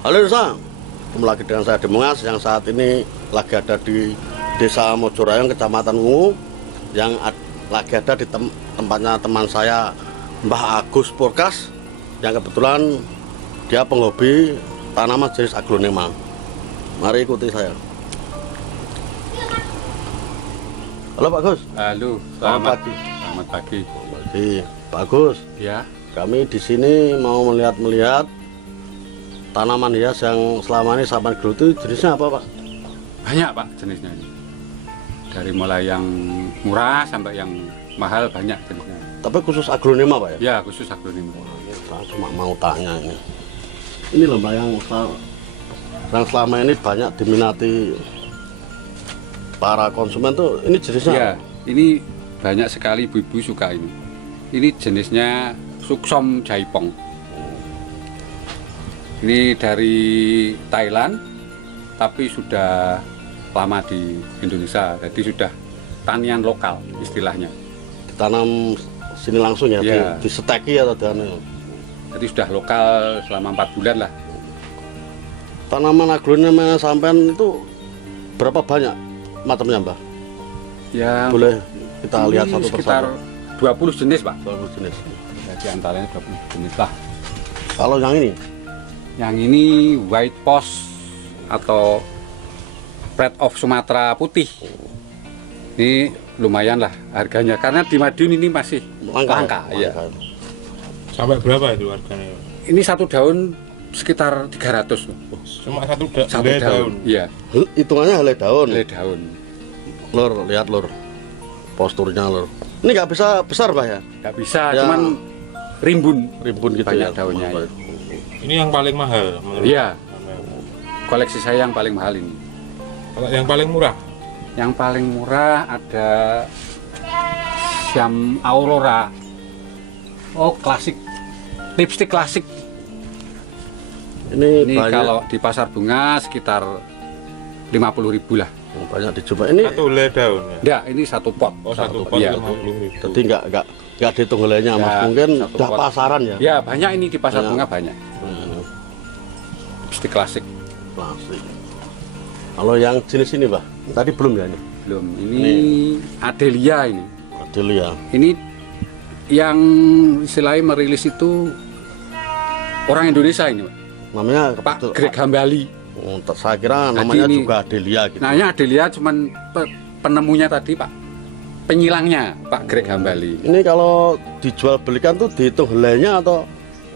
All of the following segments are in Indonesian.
Halo Desa, ketemu lagi dengan saya Demongas yang saat ini lagi ada di Desa Mojorayong, Kecamatan Wungu, yang lagi ada di tempatnya teman saya Mbah Agus Purkas, yang kebetulan dia penghobi tanaman jenis aglonema. Mari ikuti saya. Halo Pak Agus. Halo, Selamat pagi. Selamat pagi. Pak Agus. Ya. Kami di sini mau melihat tanaman hias yang selama ini sampai geluti, jenisnya apa Pak? Banyak Pak jenisnya ini. Dari mulai yang murah sampai yang mahal banyak jenisnya. Tapi khusus aglonema Pak ya? Ya, khusus aglonema. Saya cuma mau tanya ini. Ini lomba yang selama ini banyak diminati para konsumen tuh, ini jenisnya? Ya, ini banyak sekali ibu-ibu suka ini. Ini jenisnya Suksom Jaipong. Ini dari Thailand, tapi sudah lama di Indonesia, jadi sudah tanian lokal istilahnya. Ditanam sini langsung ya, Ya. di seteki atau Jadi sudah lokal selama 4 bulan lah. Tanaman aglonema sampean itu berapa banyak macamnya Mbah? Ya, Boleh kita ini lihat satu sekitar persatu. 20 jenis Pak. 20 jenis. Di antaranya 20 jenis lah. Kalau yang ini? Yang ini white post atau red of Sumatera putih. Ini lumayan lah harganya karena di Madiun ini masih langka. Ya. Sampai berapa itu harganya? Ini satu daun sekitar 300. Cuma satu Satu daun. Iya, Hitungannya helai daun. helai daun. Lur, lihat lur, posturnya lur. Ini nggak bisa besar Pak ya? Nggak bisa, Ya. cuman rimbun. Rimbun gitu Banyak ya. daunnya. Baik. Ini yang paling mahal menurut Iya, Anda? koleksi saya yang paling mahal ini. Kalau yang paling murah? Yang paling murah ada Siam Aurora. Oh, klasik. Lipstick klasik. Ini Ini banyak, kalau di pasar bunga sekitar 50.000 lah. banyak dicoba. Ini Satu helai daun ya? Enggak, ini satu pot. Oh, satu pot Iya. 50.000. jadi nggak dihitung helainya Mas. Ya, Mungkin satu udah pot. pasaran ya. Ya, banyak ini di pasar Ya. bunga banyak. Lipstick klasik. Plastik. Kalau yang jenis ini Pak, tadi belum ya ini? Belum. Ini Adelia ini. Adelia. Ini yang istilahnya merilis itu orang Indonesia ini, Pak. Namanya Pak Greg Hambali. Saya kira namanya ini- juga Adelia gitu. Namanya Adelia, cuman penemunya tadi Pak, penyilangnya Pak Greg Hambali. Ini kalau dijual belikan tuh dihitung helainya atau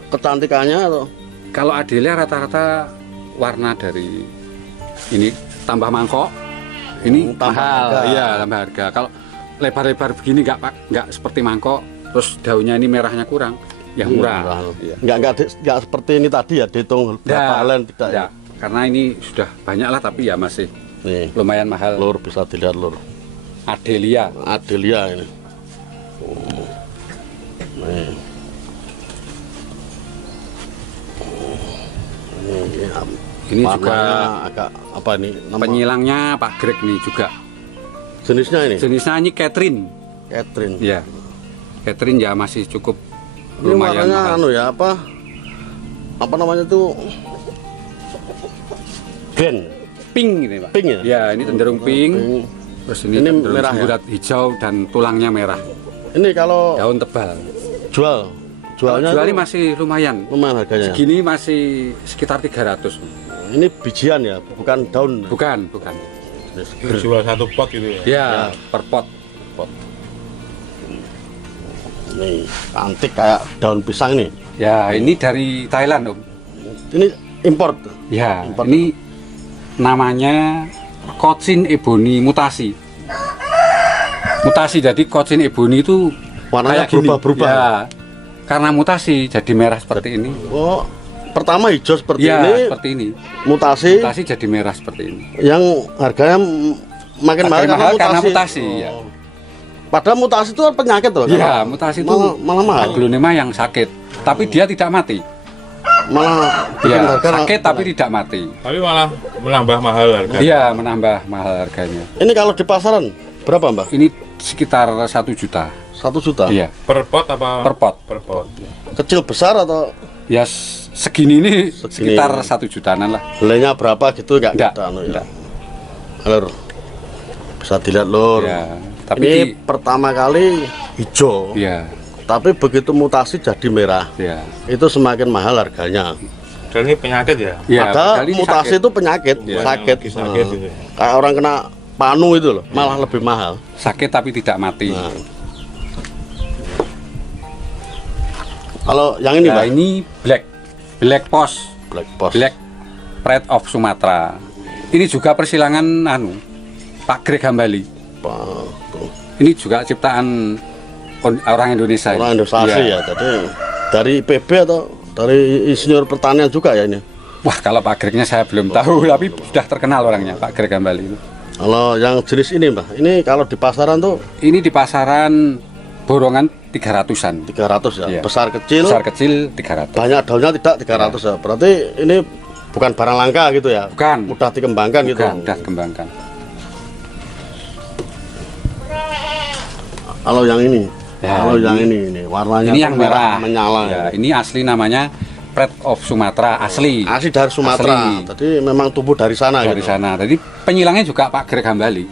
kecantikannya atau? Kalau Adelia rata-rata warna dari ini tambah mangkok, ini Tambah mahal, harga. iya tambah harga. Kalau lebar-lebar begini nggak Pak, nggak seperti mangkok, terus daunnya ini merahnya kurang, yang murah. Iya. Nggak seperti ini tadi ya, dihitung berapa Nggak, helai tidak ya? nggak. Karena ini sudah banyak lah, tapi ya masih Nih, lumayan mahal. lur bisa dilihat lur. Adelia. Adelia ini. Nih. Ini warnanya juga agak apa nih? penyilangnya Pak Greg nih juga. Jenisnya ini? Jenisnya ini Catherine. Catherine. Ya, Catherine ya masih cukup Ini lumayan warnanya mahal. anu ya apa namanya tuh? Grand. Pink ini Pak. Pink ya? Ya, ini cenderung pink. Pink. Terus ini, Ini cenderung merah ya? semburat hijau dan tulangnya merah. Ini kalau Daun tebal. jualnya Jual ini tuh masih lumayan. lumayan harganya. Segini masih sekitar 300. Ini bijian ya, bukan daun. Bukan, bukan. Jual satu pot gitu ya? Ya, per pot. Nih, cantik kayak daun pisang nih. Ya, ini dari Thailand, Om. Ini import. Ya, Import. ini namanya Cochin Ebony mutasi. Mutasi, jadi Cochin Ebony itu Warnanya kayak gini. berubah-berubah. Ya, karena mutasi jadi merah seperti ini. Oh, pertama hijau seperti Ya, ini, seperti ini. mutasi, Mutasi jadi merah seperti ini. yang harganya makin mahal Karena mutasi, ya. Padahal mutasi itu kan penyakit loh. Iya, kan? mutasi itu malah mahal. aglonema yang sakit, tapi dia tidak mati. Malah bikin Ya, harga sakit tapi tidak mati. Tapi malah menambah mahal harga. Iya, menambah mahal harganya. Ini kalau di pasaran berapa Mbak? Ini sekitar 1 juta. 1 1 juta. Iya, Per pot apa? per pot. Per pot. Kecil besar atau Ya segini ini Segini. sekitar 1 jutaan lah. helainya berapa gitu enggak? Enggak, Kita, anu, ya. enggak. Lur. Bisa dilihat lur. Ya, Ini tapi pertama kali hijau, ya, tapi begitu mutasi jadi merah. ya. Itu semakin mahal harganya. Dan ini penyakit ya? Ya, Padahal padahal ini mutasi sakit. itu penyakit, Iya. sakit. Sakit Nah, gitu. kayak orang kena panu itu loh, malah lebih mahal. Sakit tapi tidak mati. Nah. Kalau yang ini, Nah, Pak, ini Black Post, Black Post. Black Pride of Sumatera. Ini juga persilangan Pak Greg Hambali. Pak, tuh. Ini juga ciptaan orang Indonesia. Orang Indonesia Iya. ya. Jadi dari IPB atau dari insinyur pertanian juga ya ini. Wah, kalau Pak Gregnya saya belum tahu, tapi sudah terkenal orangnya Pak Greg Hambali itu. Kalau yang jenis ini, Mbak, ini kalau di pasaran tuh Ini di pasaran borongan 300-an. 300 ya. Iya. Besar kecil, Besar kecil 300. banyak daunnya tidak 300 ya. Berarti ini bukan barang langka gitu ya. Bukan. Mudah dikembangkan gitu. Bukan, sudah dikembangkan. Kalau yang ini, Ya, kalau ini- yang ini warnanya Ini tuh yang merah menyala. Ya, ini asli namanya Pride of Sumatera, asli. Asli dari Sumatera. Asli. Jadi memang tumbuh dari sana Dari gitu. sana. Jadi penyilangnya juga Pak Greg Hambali.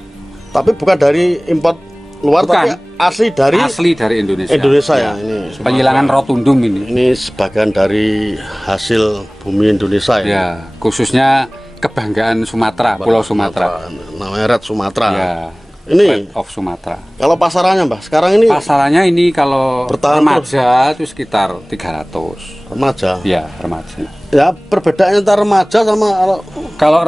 Tapi bukan dari import luar, Bukan. tapi asli dari Asli dari Indonesia. Indonesia ya. Ini Penyilangan rotundum ini. ini sebagian dari hasil bumi Indonesia ya. Ya, khususnya kebanggaan Sumatera, Pulau Sumatera. Namanya Red Sumatera. Ya, Ini Pride of Sumatera. kalau pasarannya, Mbak, sekarang ini Pasarannya ini kalau Bertahan remaja itu sekitar 300. remaja. Ya, remaja. Ya, perbedaannya antara remaja sama kalau Kalau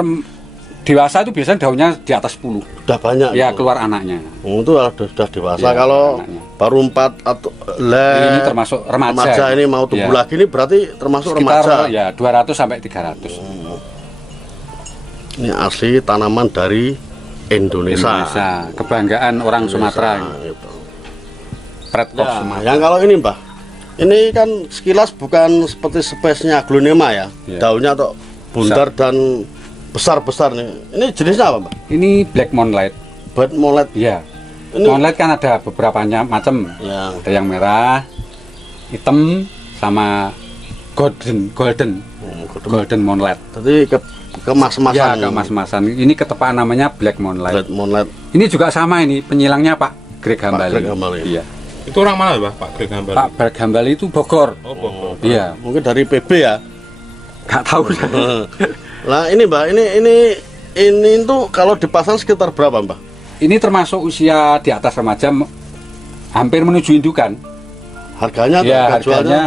dewasa itu biasanya daunnya di atas 10. udah banyak. Ya, itu. keluar anaknya. Itu sudah dewasa. Ya, kalau anaknya. baru 4 atau Ini termasuk remaja. ini mau tumbuh Ya. lagi ini berarti termasuk Sekitar remaja. ya 200 sampai 300. Ini asli tanaman dari Indonesia. Kebanggaan orang Sumatera. Nah, gitu. Pride of Ya, Sumatera. yang kalau ini, Mbah, ini kan sekilas bukan seperti spesiesnya aglonema ya. Ya. Daunnya atau bundar dan besar-besar nih. Ini jenisnya apa, Mbah? Ini Black Moonlight. Bud Molet. Ya. Ini- Moonlight kan ada beberapa macam. Ya. Ada yang merah, hitam, sama golden moonlight. Tadi kemas-masan. Ya, kemas-masan. Ini ketepaan namanya Black Moonlight. Bud Molet. Ini juga sama ini penyilangnya Pak Greg Hambali. Greg Hambali. Iya. Itu orang mana Pak? Pak Greg Hambali? Pak Greg Hambali itu Bogor. Oh, Bogor. Iya. Mungkin dari PB ya. Gak tahu. Nah, ini, Mbah, ini tuh kalau di pasar sekitar berapa, Mbah? Ini termasuk usia di atas remaja, hampir menuju indukan. Harganya Ya, harga jualnya. harganya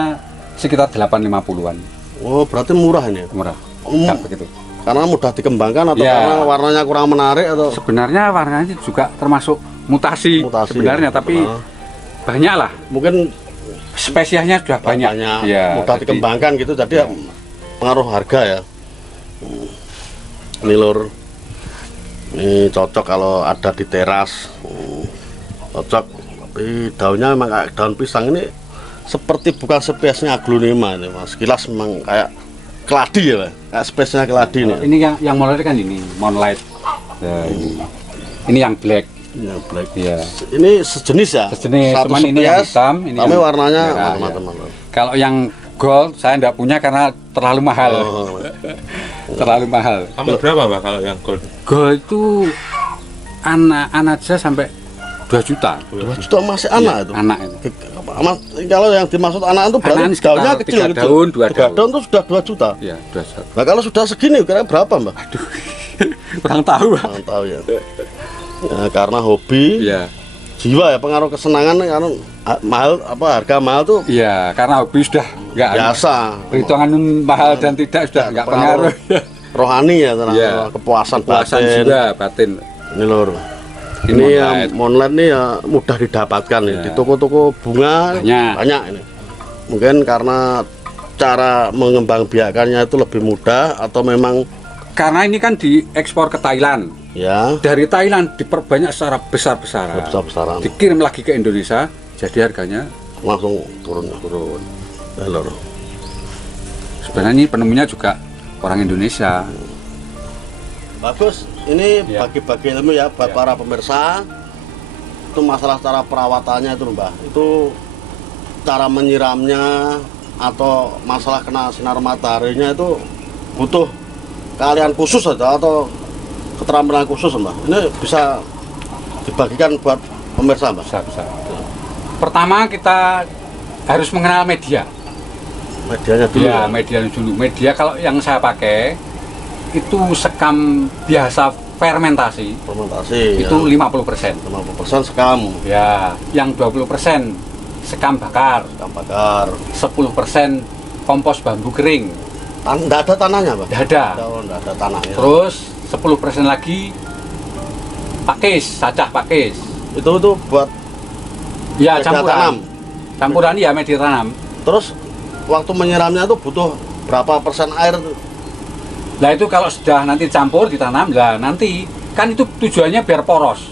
sekitar 850-an. Oh, berarti murah ini. Murah. Hmm. Enggak begitu. Karena mudah dikembangkan atau Ya. karena warnanya kurang menarik atau Sebenarnya warnanya juga termasuk mutasi, Mutasi, sebenarnya, ya. tapi Ah. banyak lah. mungkin Spesiesnya sudah banyak. Ya, mudah jadi- dikembangkan gitu, jadi ya pengaruh harga ya. Ini lur, ini cocok kalau ada di teras. Cocok, tapi daunnya memang kayak daun pisang ini, seperti bukan spesiesnya aglonema ini, Mas. Sekilas memang kayak keladi ya, Pak. Kayak spesiesnya keladi ini. Ini yang moonlight kan ini, moonlight. Ya, ini yang black. Ya, black. Ya. Ini sejenis ya. Sejenis, Satu cuman ini yang spesies, hitam, ini tapi yang warnanya merah, macam-macam. Kalau yang gold saya tidak punya karena terlalu mahal. Oh. Terlalu mahal. Sampai berapa Pak kalau yang gold? Gold itu anak aja sampai 2 juta. 2 juta masih anak Iya, itu. Anak itu. Kalau yang dimaksud anak itu berarti Anak ini sekitar daunnya 3 kecil gitu. daun, 2 3 daun. daun itu sudah 2 juta. Ya, 2 juta. Nah, kalau sudah segini kira berapa, Mbak? Kurang tahu. Pak. Nggak tahu ya. Ya, karena hobi, Iya. jiwa ya, pengaruh kesenangan karena mahal harga mahal tuh Iya, karena hobi sudah enggak biasa. perhitungan mahal dan tidak sudah enggak pengaruh. Rohani ya, karena Iya. kepuasan Kepuasan batin. jiwa batin. Ini lur. Ini Ini yang moonlight. moonlight nih ya mudah didapatkan nih Ya. di toko-toko bunga Banyak. ini. Mungkin karena cara mengembangbiakannya itu lebih mudah atau memang Karena ini kan diekspor ke Thailand. ya Dari Thailand diperbanyak secara besar-besaran. besar-besaran Dikirim lagi ke Indonesia, jadi harganya langsung turun. Ya, lur. sebenarnya ini penemunya juga orang Indonesia. Bagus. Ini Ya. bagi-bagi ilmu ya buat Ya. para pemirsa. itu masalah cara perawatannya itu Mbah. Itu cara menyiramnya atau masalah kena sinar mataharinya itu butuh keahlian khusus saja atau keterampilan khusus Mbah. Ini bisa dibagikan buat pemirsa Mbah. Bisa. Pertama kita harus mengenal media. Medianya dulu. Ya, media dulu. Media kalau yang saya pakai itu sekam biasa fermentasi. Fermentasi. Itu ya. 50%. 50% sekam. Ya, yang 20% sekam bakar. Sekam bakar. 10% kompos bambu kering. Tidak ada tanahnya Mbah? Tidak ada. Tidak ada tanahnya. Terus 10% lagi pakis, cacah pakis. Itu buat Ya, media campuran. tanam. Campuran ya media tanam. Terus waktu menyiramnya itu butuh berapa persen air? Nah itu kalau sudah nanti campur ditanam, lah nanti kan itu tujuannya biar poros.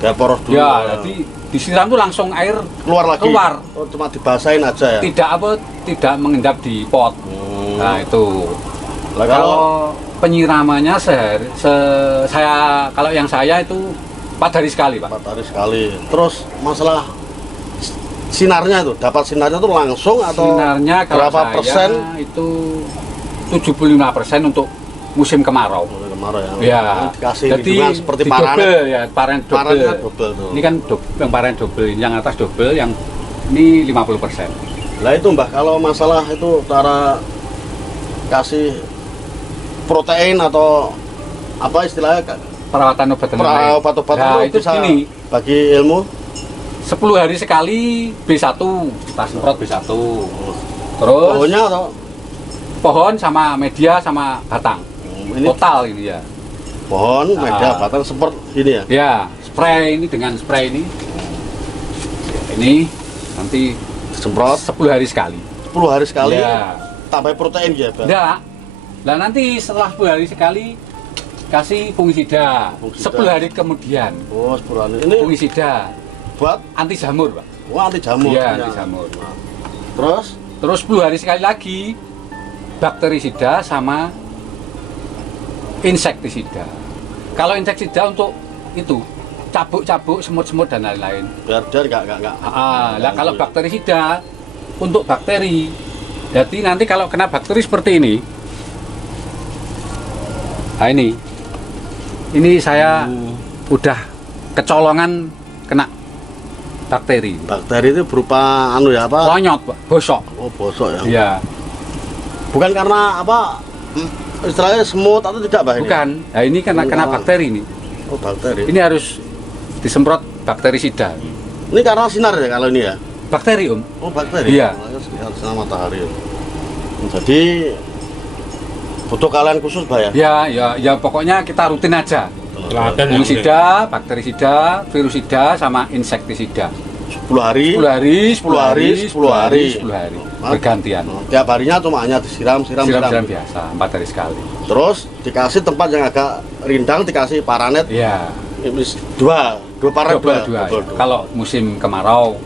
Biar poros dulu. Ya, jadi disiram tuh langsung air keluar lagi. Keluar. Oh, cuma dibasahin aja ya. Tidak mengendap di pot. Nah itu. Lah, Kalau penyiramannya kalau yang saya itu 4 hari sekali Pak. 4 hari sekali. Terus masalah sinarnya itu, dapat sinarnya itu langsung atau Sinarnya kalau berapa saya persen? itu 75% untuk musim kemarau. Kemarau ya. Ya. Dikasih Jadi hidungan seperti di paranet. double ya, paranet double. Paranet double tuh. Ini kan yang paranet double, yang atas double, yang ini 50%. Lah itu Mbah, kalau masalah itu cara kasih protein atau apa istilahnya Perawatan obat obat-obat Nah, itu bisa gini. bagi ilmu 10 hari sekali B1, kita semprot B1. Terus pohonnya atau pohon sama media sama batang. ini Total ini ya. pohon, media, batang seperti ini ya. Ya, spray ini dengan spray ini. Ini nanti Semprot 10 hari sekali. 10 hari sekali. Ya. Tambah protein ya, Bang. Enggak. Nah, nanti setelah 10 hari sekali kasih fungisida. 10 hari kemudian. Oh, 10 hari. Ini Fungisida buat anti jamur, Pak. anti jamur. Iya, anti jamur. Terus 10 hari sekali lagi bakterisida sama insektisida. Kalau insektisida untuk itu cabuk-cabuk, semut-semut dan lain-lain. biar dia enggak. Lah kalau bakterisida untuk bakteri. Jadi nanti kalau kena bakteri seperti ini. Nah ini saya udah kecolongan kena bakteri. Bakteri itu berupa anu ya apa? Lonyot, Pak, bosok. Oh, bosok ya. Iya. Bukan karena apa? Istilahnya semut atau tidak, Pak? Bukan. Nah ini karena kena bakteri ini. Oh, bakteri. Ini harus disemprot bakterisida. Ini karena sinar ya kalau ini ya. Bakteri, Om. Oh, bakteri. Iya. Sinar matahari. Jadi butuh kalian khusus, Pak ya? Ya pokoknya kita rutin aja. Telaten ya, Fungisida, bakterisida, virusida, sama insektisida. 10 hari. 10 hari, 10 hari, 10 hari. 10 hari. Bergantian. Tiap harinya cuma hanya disiram. Siram-siram biasa, 4 hari sekali. Terus dikasih tempat yang agak rindang, dikasih paranet. Iya. Dua paranet. Dua. Ya. Kalau musim kemarau,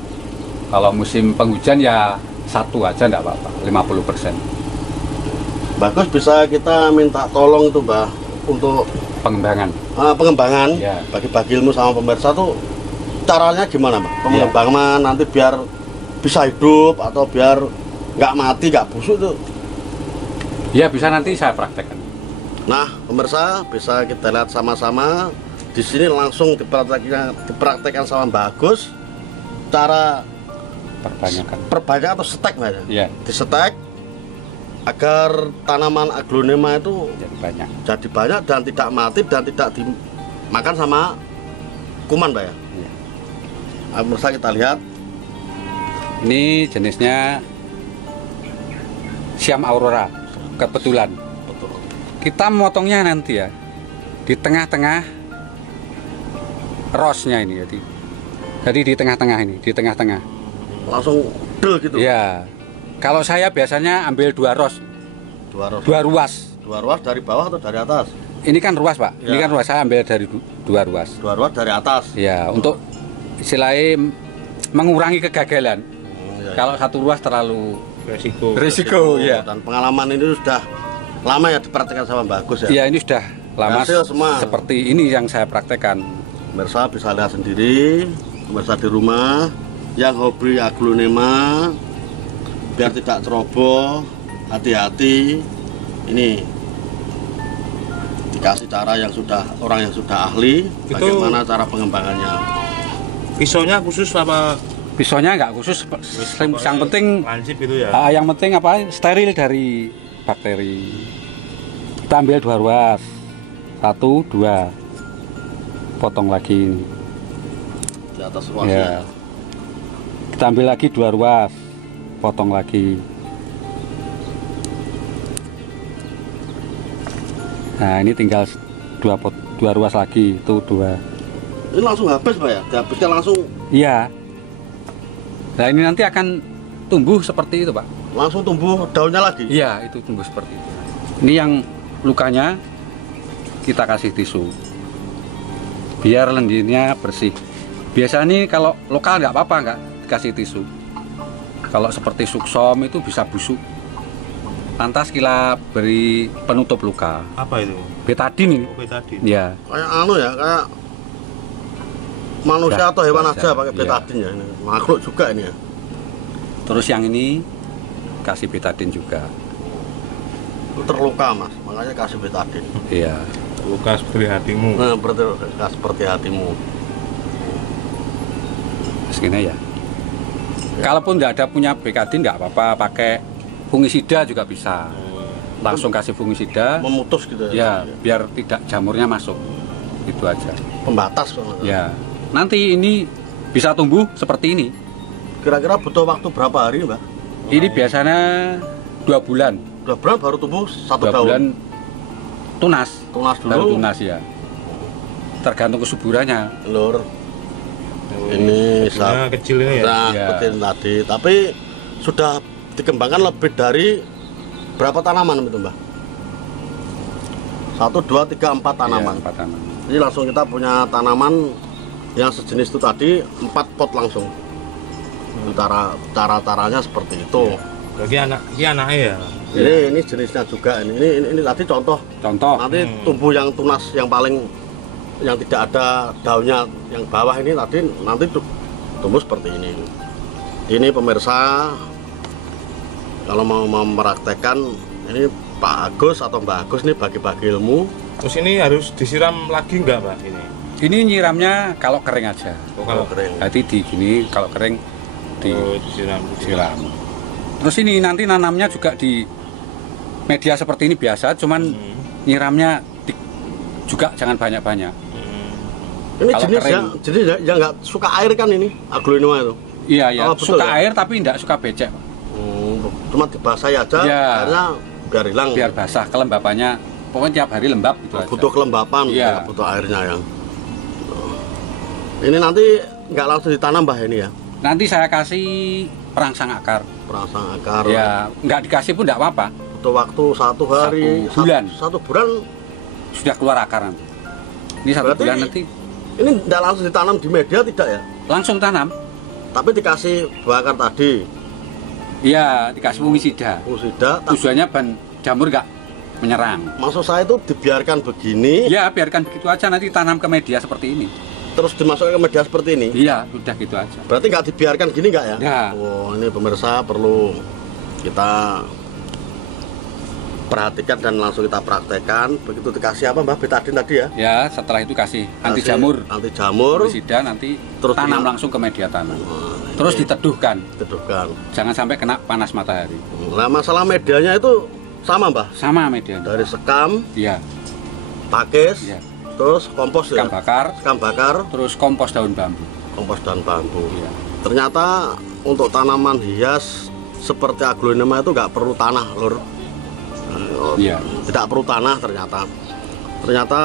kalau musim penghujan ya 1 aja enggak apa-apa, 50%. Bagus, bisa kita minta tolong itu, Mbah, untuk Pengembangan. pengembangan Ya. bagi-bagi ilmu sama pemirsa tuh caranya gimana, Mbak? Pengembangan nanti biar bisa hidup atau biar nggak mati, nggak busuk tuh. Ya bisa nanti saya praktekkan. Nah, pemirsa bisa kita lihat sama-sama di sini langsung dipraktekkan sama Mbak Agus cara perbanyak atau setek, Mbak. Iya. Di setek agar tanaman aglonema itu jadi banyak dan tidak mati dan tidak dimakan sama kuman, Mbak ya. Iya. Nah, pemirsa kita lihat Ini jenisnya Siam Aurora. Kebetulan. betul. Kita memotongnya nanti ya di tengah-tengah rosnya ini jadi di tengah-tengah ini, di tengah-tengah. Langsung del gitu. Iya. Kalau saya biasanya ambil 2 ros. 2 ruas. 2 ruas dari bawah atau dari atas? Ini kan ruas, Pak. Ini Ya. kan ruas, saya ambil dari 2 ruas. 2 ruas dari atas. Ya, untuk istilahnya mengurangi kegagalan. Ya. Kalau 1 ruas terlalu Resiko. ya. Dan pengalaman ini sudah lama ya dipraktekkan sama Mbak Agus ya. Iya, ini sudah lama Hasil semua. seperti ini yang saya praktekkan. Pemirsa bisa lihat sendiri pemirsa di rumah yang hobi aglonema biar tidak ceroboh, hati-hati. Ini dikasih cara yang orang yang sudah ahli bagaimana cara pengembangannya. Pisaunya khusus apa? Pisaunya nggak khusus, yang penting lancip gitu ya. yang penting apa? Steril dari bakteri. Kita ambil 2 ruas, 1, 2, potong lagi ini. Di atas ruasnya. Ya. Kita ambil lagi 2 ruas, potong lagi. Nah ini tinggal 2 ruas lagi, itu 2. Ini langsung habis Pak ya? Habisnya langsung? Iya. Nah ini nanti akan tumbuh seperti itu Pak. Langsung tumbuh daunnya lagi? Iya, itu tumbuh seperti itu. Ini yang lukanya kita kasih tisu biar lendirnya bersih. Biasanya kalau lokal nggak apa-apa, nggak dikasih tisu. Kalau seperti suksom itu bisa busuk. Lantas kita beri penutup luka. Apa itu? Betadin ini. Oh, betadin. Ya. Kayak kayak manusia atau hewan aja pakai betadin ya. Ini makhluk juga ini ya. Terus yang ini kasih betadin juga. Terluka Mas, makanya kasih betadin. Iya. Luka seperti hatimu. Nah, seperti hatimu. Segini ya. Kalaupun nggak ada punya betadin nggak apa-apa, pakai fungisida juga bisa. Langsung kasih fungisida. Memutus gitu Ya, biar tidak jamurnya masuk. Itu aja. Pembatas. Ya. Nanti ini bisa tumbuh seperti ini. Kira-kira butuh waktu berapa hari Mbak? Ini biasanya 2 bulan. 2 bulan baru tumbuh 1 2 daun. bulan tunas. Tunas dulu. Baru tunas ya. Tergantung kesuburannya. Lur. Ini kecil ini ya. Nah, Ya. seperti tadi. Tapi sudah dikembangkan lebih dari berapa tanaman itu Mbak? 1, 2, 3, 4 tanaman. Ya, 4 tanaman. Jadi langsung kita punya tanaman yang sejenis itu tadi 4 pot langsung. Cara-caranya seperti itu. Berarti anaknya ya. Ini jenisnya juga ini tadi contoh. Nanti tumbuh yang tunas yang paling yang tidak ada daunnya yang bawah ini tadi nanti tumbuh seperti ini. Ini pemirsa kalau mau mempraktekkan ini Pak Agus atau Mbak Agus nih bagi-bagi ilmu. Terus ini harus disiram lagi nggak Pak ini? Ini nyiramnya kalau kering aja. Oh, kalau kering. Jadi di gini kalau kering disiram. Terus ini nanti nanamnya juga di media seperti ini biasa, cuman nyiramnya juga jangan banyak-banyak. Ini Kalau jenis yang nggak suka air kan ini aglonema itu. Iya ya, Oh, betul suka ya? air tapi tidak suka becek. Cuma dibasahi aja, Ya. airnya biar hilang. Biar basah, kelembapannya pokoknya tiap hari lembab gitu aja. Butuh kelembapan, Iya. ya, butuh airnya yang. Ini nanti nggak langsung ditanam Mbah ini ya? Nanti saya kasih perangsang akar. Perangsang akar. Ya, nggak dikasih pun nggak apa-apa. Butuh waktu 1 hari, 1 bulan. 1 bulan. Sudah keluar akar nanti. Ini 1 Berarti bulan nanti ini nggak langsung ditanam di media tidak ya? langsung tanam. Tapi dikasih bakar tadi, Iya, dikasih fungisida. fungusida. Tujuannya jamur nggak menyerang. Maksud saya itu dibiarkan begini, Ya, biarkan begitu aja, nanti tanam ke media seperti ini. terus dimasukkan ke media seperti ini. Iya, sudah gitu aja. Berarti nggak dibiarkan gini nggak ya? Ya. Oh, ini pemirsa perlu kita perhatikan dan langsung kita praktekkan. Begitu dikasih apa Mbak betadin tadi ya? Ya, setelah itu kasih anti jamur. Anti jamur. Fungisida, nanti Terus tanam di- langsung ke media tanam. Nah, Terus ini diteduhkan. diteduhkan. Jangan sampai kena panas matahari. Nah, masalah medianya itu sama Mbah. Sama medianya. Dari sekam, Iya, pakis, iya. terus kompos ya. Sekam bakar, Sekam bakar, terus kompos daun bambu. kompos dan bambu. Iya. Ternyata untuk tanaman hias seperti aglonema itu nggak perlu tanah, Lur. Iya. Tidak perlu tanah ternyata. Ternyata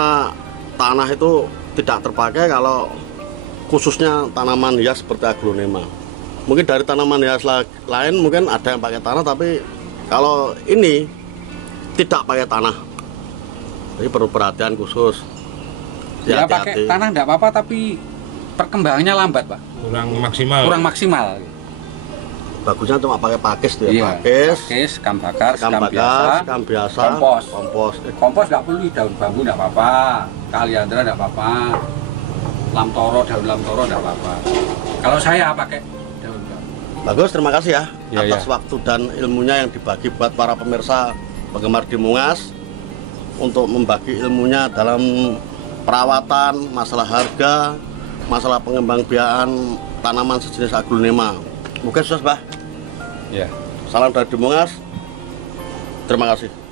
tanah itu tidak terpakai kalau khususnya tanaman hias seperti aglonema. Mungkin dari tanaman hias lain mungkin ada yang pakai tanah, tapi kalau ini tidak pakai tanah. Jadi perlu perhatian khusus. Ya, Hati-hati. pakai tanah enggak apa-apa, tapi perkembangannya lambat, Pak. Kurang maksimal. Kurang maksimal. Bagusnya cuma pakai pakis tuh ya. Iya. Pakis, Pakis, sekam bakar, sekam bakar, biasa. sekam biasa, Kompos. kompos. Kompos nggak perlu, daun bambu nggak apa-apa, kaliandra nggak apa-apa. daun lamtoro enggak apa-apa. Kalau saya pakai daun bambu. Bagus, terima kasih ya, Ya, atas waktu dan ilmunya yang dibagi buat para pemirsa penggemar di Mungas untuk membagi ilmunya dalam perawatan, masalah harga, masalah pengembangbiakan tanaman sejenis aglonema. Mungkin sukses, Mbah. Ya. Salam dari di Mungas. Terima kasih.